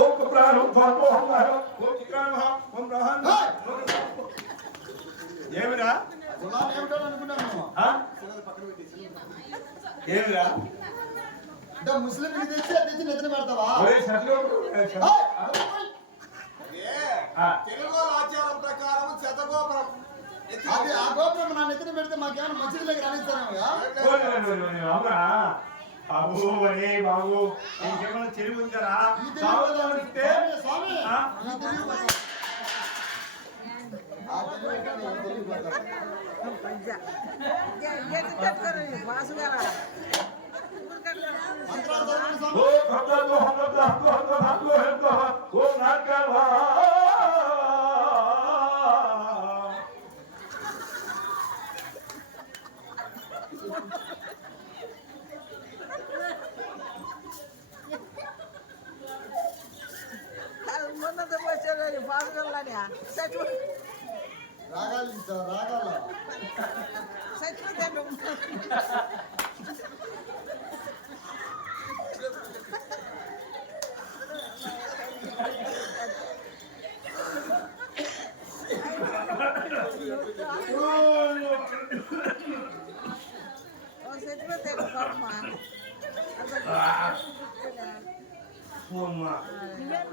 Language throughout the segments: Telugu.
ఓం ప్రాణం పాపో హంగారం ఓం చిక్రామహ ఓం బ్రహ్మన్ ఏమిరా ఏమిటో అనుకున్నాను ఏమిరా అంటే ముస్లిం తెచ్చి నెత్తిన పెడతావా తెలుగు ఆచారం ప్రకారం శతగోపురం అది ఆ గోపురం నా నెత్తిన పెడితే మాకేమైనా మసీదు దగ్గర రాణిస్తారా బాబు అరే బాబు ఇంకేమైనా చెరువు ఉందరా స్వామి రాగాలి రాగాల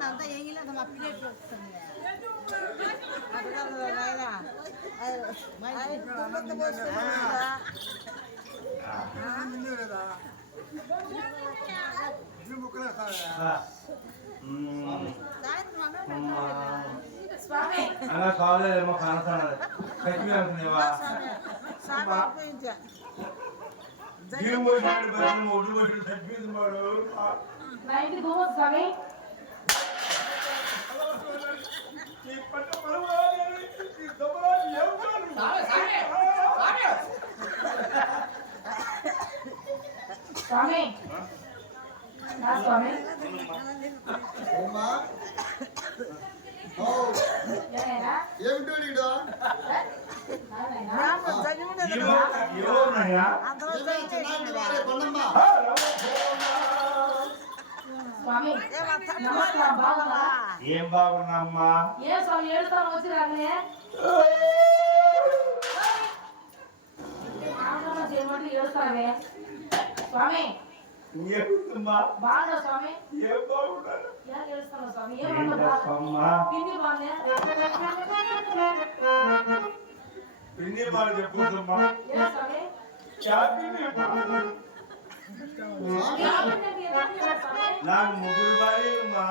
అంతా ఏగిలేదు మా పిల్లలు వస్తుంది అలా కాలేదేమో కానసానది కట్టి అనుకునేవా జీవం పోసినట్టు బతులు ఒడ్డు పోసినట్టు చచ్చిపోయింది వాడు స్వామి స్వామి ఏమిటో స్వామి ఏం బాగున్నామ్మా ఏ స్వామి ఏడుస్తాను వచ్చి రాగానే చేయమంటే ఏడుస్తావే స్వామి బాగా స్వామి ఏం బాగున్నాను ఏడుస్తాను స్వామి ఏమన్నా పిన్ని బాగా పిన్ని బాగా చెప్పుకుంటుమ్మా నాకు ముగ్గురు భార్యమ్మా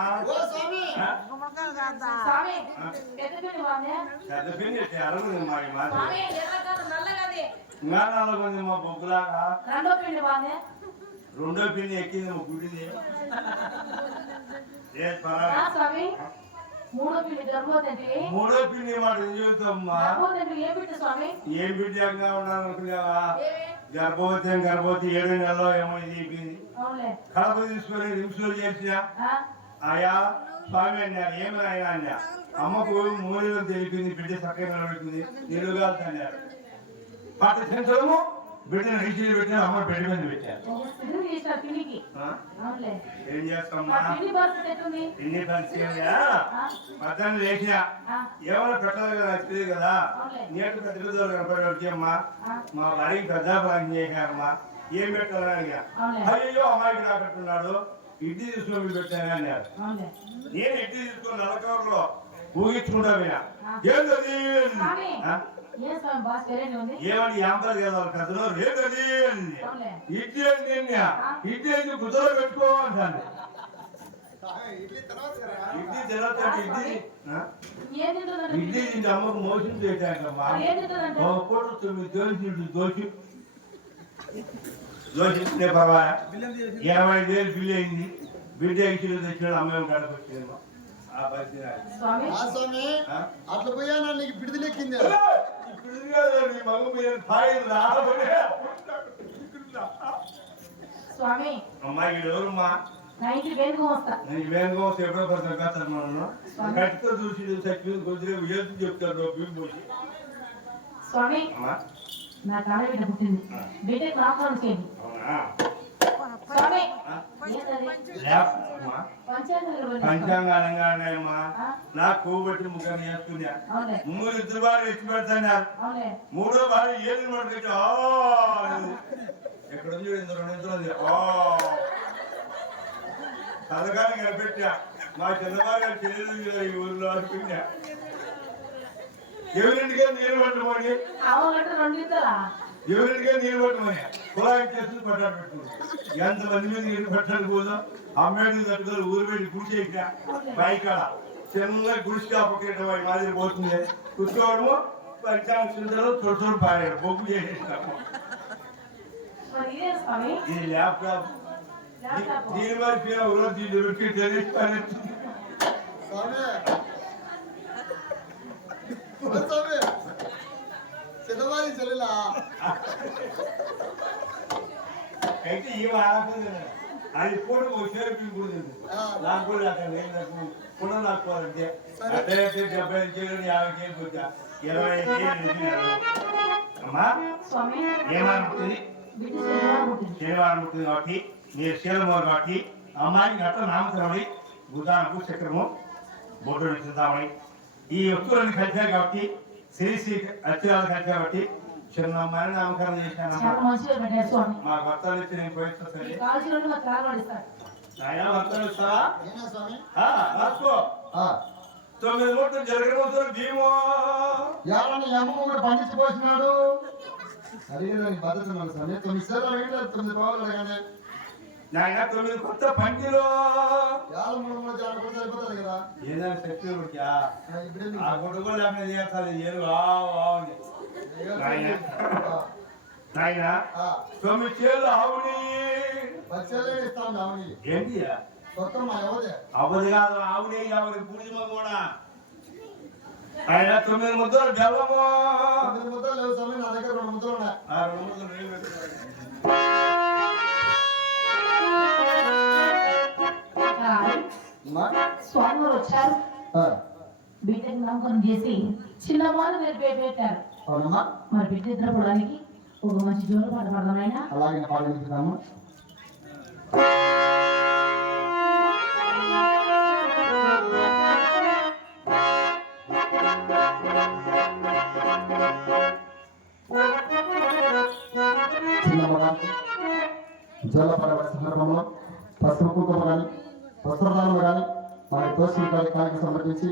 పెద్ద పిన్ని అరవదు మా నల్లగొంది మా బొగ్గులాగా రెండో పిన్ని ఎక్కింది మా గుడిది మూడో పిన్ని మాట ఏం చెబుతామ్మా ఏం బిడ్డంగా ఉండాలనుకున్నావా గర్భవతి 7 నెలలో ఏమో ఇది అయిపోయింది కడప తీసుకొని రిమ్స్లో చేసిన ఆయా స్వామి అన్నారు ఏమి ఆయన అన్నా అమ్మకు 3 నెలలు తెలిపింది బిడ్డ చక్కగా నిలబెట్టింది నిలుగాలు అన్నారు పాట సంవత్సరము బిడ్డను రీచీలు పెట్టిన అమ్మ బిడ్డ మీద పెట్టారు ఏం చేస్తామ్మా పిన్ని పరిస్థితి మధ్యాహ్నం లేచినా ఏమైనా పెట్టాలి కదా తెలియదు కదా నేటు పెద్ద పెద్దలు కనపడే అమ్మా మా భార్యకి పెద్దాపరాన్ని చేశారమ్మా ఏం పెట్టాలని అడిగా అయ్యో అమ్మాయికి నా పెట్టున్నాడు ఇడ్లీ తీసుకొని పెట్టాను అన్నారు నేను ఇడ్లీ తీసుకుని నలకవర్లో ఊగించుకుంటా పోయినా ఏంటది ఏమని యాంపర్ కదా కథలో రేగది ఇడ్లీ ఇడ్లీ అయితే కుదరలో పెట్టుకోవాలంటాను ఇడ్లీ తర్వాత ఇడ్లీ తింటే అమ్మకు మోసం చేయటాకమ్మా 9 దోషిస్తే పర్వాలా 25,000 బిల్లు అయింది బిడ్డ ఇచ్చిన తెచ్చిన అమ్మాయి కాడకు వచ్చిందమ్మా అట్లా పోయా నీకు పిడిదిలెక్కింది అమ్మాయి ఎవరమ్మా వేగం వస్తే ఎప్పుడో గట్టితో చూసి చచ్చి కొద్దిగా ఏది చెప్తాడు పోసి స్వామి నా కాడ బిడ్డ పుట్టింది బిడ్డకి నామకరణం చేయండి స్వామి ఆ? ఏంటది లేమ్మా. పంచాయతీ పంచాంగాలంగా ఉన్నాయమ్మా. నాకు కూబట్టి ముగ్గురు చేస్తున్నా. అవునే మూడు ఇద్దరు బాగా ఎత్తి పెడతాన్నారు. అవునే మూడో బాగా ఏది పట్టుకొచ్చి ఎక్కడ ఉంది ఇందులో నిద్రది పథకాన్ని కనిపెట్టా. మా చిన్నబాగా చేయలేదు ఈ ఊర్లో అనుకున్నా. ఎవరింటికే నీళ్ళు పట్టమని అవునంటే రెండు ఇద్దరా ఎవరింటికే నీళ్ళు పట్టమని కుళాయి చేసి పట్టాడు పెట్టుకుంది. ఎంతమంది మీద నీళ్ళు పట్టాడు పోదా అమ్మేది తట్టుకొని ఊరు పెట్టి గుడిసేక పైకాడ చిన్న గుడిసి అప్పకేట మాదిరి పోతుంది. కూర్చోవడము పంచాంగ చింతలు చోటు పారాడు బొగ్గు చేసేస్తాము. మరి ఇదే స్వామి ఇది ల్యాప్టాప్ దీని మరి పేరు రోజు దీన్ని పెట్టి తెలియదు. స్వామి ఓ స్వామి చిన్నవారి చెల్లెలా అయితే ఈ వాడకూడదు అది కూడా వచ్చారు కూడా నాకు కూడా అక్కడ నాకు కూడా నాకోవాలంటే అంటే 75 కేజీలు 50 కేజీలు వచ్చా 25 కేజీలు అమ్మా స్వామి ఏమనుకుంటుంది బిడ్డ శనివారం ఉంటుంది శనివారం ఉంటుంది కాబట్టి మీరు శనివారం కాబట్టి అమ్మాయికి అట్లా నామకరణి భూతానకు చక్రము బొడ్డు ఇస్తామని ఈ వస్తువులను కలిసారు కాబట్టి శ్రీశ్రీ అత్యాలు కలిసారు కాబట్టి చిన్న అమ్మాయిని నామకరణం చేశాను. చాలా మంచిగా పెట్టారు స్వామి మా భర్తలు ఇచ్చి నేను పోయిస్తాను. కాల్చిన నుండి మాకు కాలు పడిస్తారు నాయన భర్తలు ఇస్తావా ఏనా స్వామి రాసుకో. ఆ 9 మూటలు జరగబోతున్న భీమో యాలని అమ్మ కూడా పండించిపోతున్నాడు. అడిగేదానికి పద్ధతి మన స్వామి 9 సార్లు అడిగినా 9 పావులు అడగానే నాయన 9 కొత్త పంటిలో యాల మూడు జాన కూడా సరిపోతుంది కదా. ఏదైనా శక్తి ఉడికా ఇప్పుడే ఆ గుడ్డుగో లేకపోతే చేస్తాను ఏరు ఆవుని నాయన 9 చేలు ఆవుని బచ్చలే ఇస్తాం ఆవుని ఏంటి సొంతం మా ఎవదే అవది కాదు ఆవుని ఎవరి పూర్ణిమ కూడా ఆయన 9 ముద్దలు బెల్లము 9 ముద్దలు లేవు స్వామి నా దగ్గర 2 ముద్దలు ఉన్నాయి. ఆ 2 ముద్దలు నీళ్ళు పెట్టుకోవాలి. అమ్మా స్వామి వారు వచ్చారు ఆ, బిడ్డకి నామకరణం చేసి చిన్న వాళ్ళు మీరు పేరు పెట్టారు. అవునమ్మా మరి బిడ్డ నిద్రపోవడానికి ఒక మంచి జోలు పాట పడదాం ఆయన అలాగే పాటిస్తున్నాము. చిన్నమ్మగా జలపడవ సందర్భంలో పసుపు కుంకుమ కానీ వస్త్రదానం కానీ మన తోసిన కార్యక్రమానికి సమర్పించి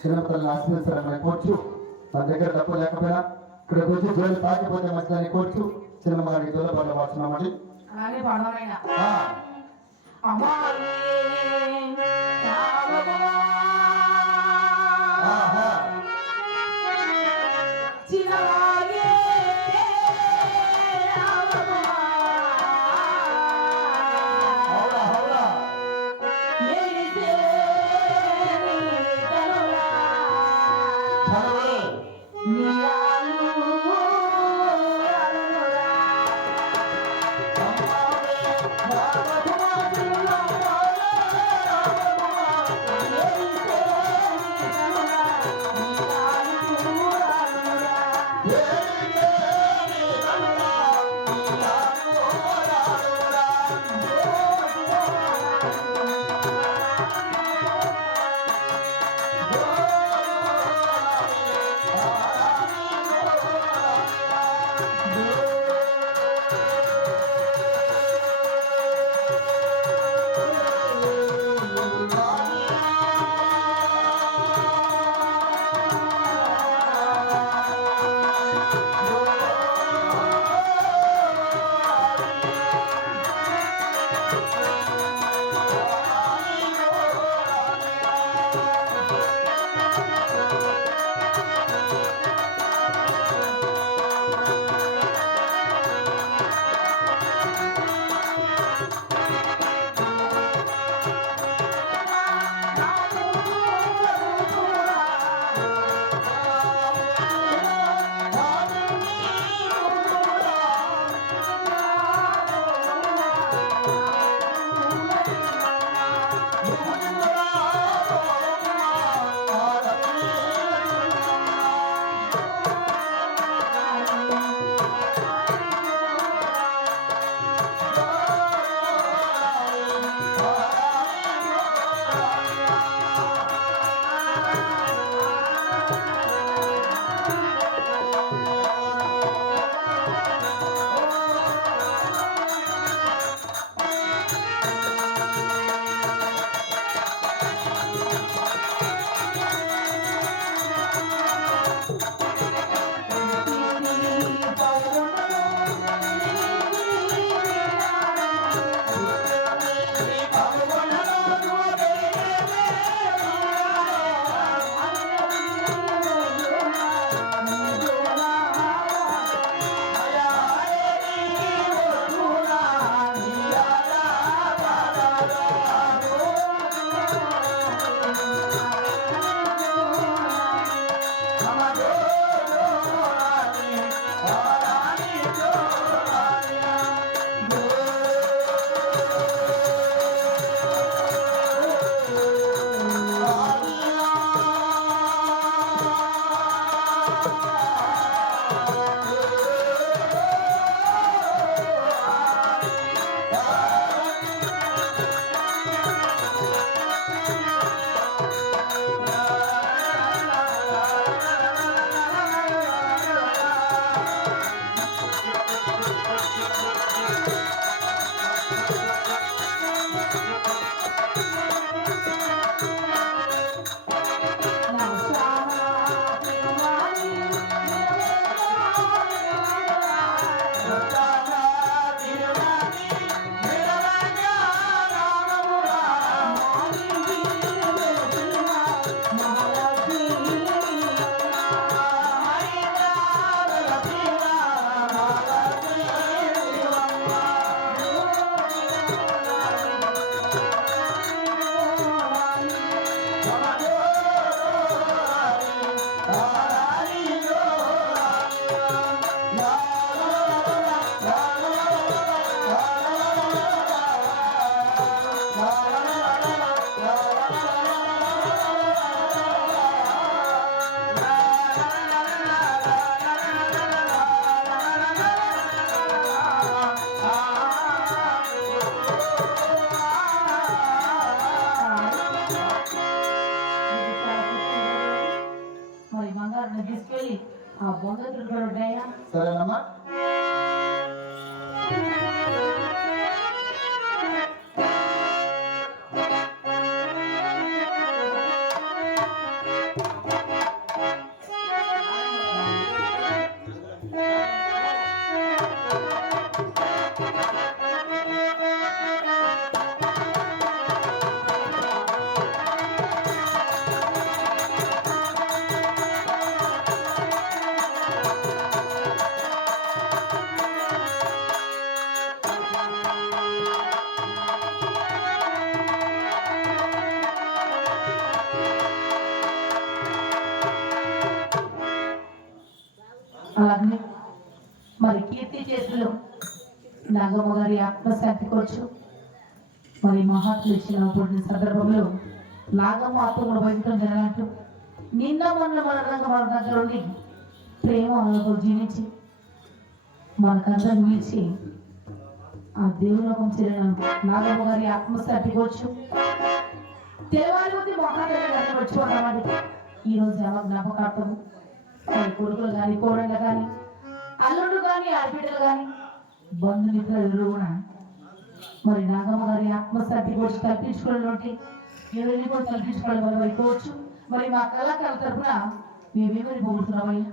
చిన్నపిల్లల్ని ఆశీర్వదించాలని కోర్చు నా దగ్గర డబ్బు లేకపోయినా ఇక్కడికి వచ్చి జోలు తాకిపోతే మంచిదని కోర్చు చిన్నమ్మగారికి జోల పడవ వాడుతున్నామండి. అలాగే పాడదాం ఆయన ఆ, ఆహా. హౌరా, హౌరా. చదవే. నీ మరి బంగారు తీసుకెళ్ళి ఆ బొంగతులు కూడా ఉంటాయా? సరేనమ్మా. అలాగే మరి కీర్తి చేతులు నాగమ్మ గారి ఆత్మశాంతి కోర్చు మరి మహాత్ములు ఇచ్చిన పుట్టిన సందర్భంలో నాగమ్మ ఆత్మ కూడా బయటం జరగట్టు నిన్న మొన్న మన దగ్గర ఉండి ప్రేమ అనుభవం జీవించి మనకందరం మిలిచి ఆ దేవులోకం చేరిన నాగమ్మ గారి ఆత్మశాంతి కోర్చు తెలవాలి ఉంది మహాదేవి గారిని వచ్చి అన్నమాట ఈరోజు ఆమె జ్ఞాపకార్థము కొడుకులు కానీ కోడళ్ళు కానీ అల్లుడు కానీ ఆడబిడ్డలు కానీ బంధుమిత్రులు కూడా మరి నాగమ్మ గారి ఆత్మశాంతి వచ్చి తప్పించుకోవడం ఎవరిని కూడా తప్పించుకోవడం వల్ల అయిపోవచ్చు. మరి మా కళాకారుల తరఫున మేమేమని పొగుడుతున్నామయ్యా?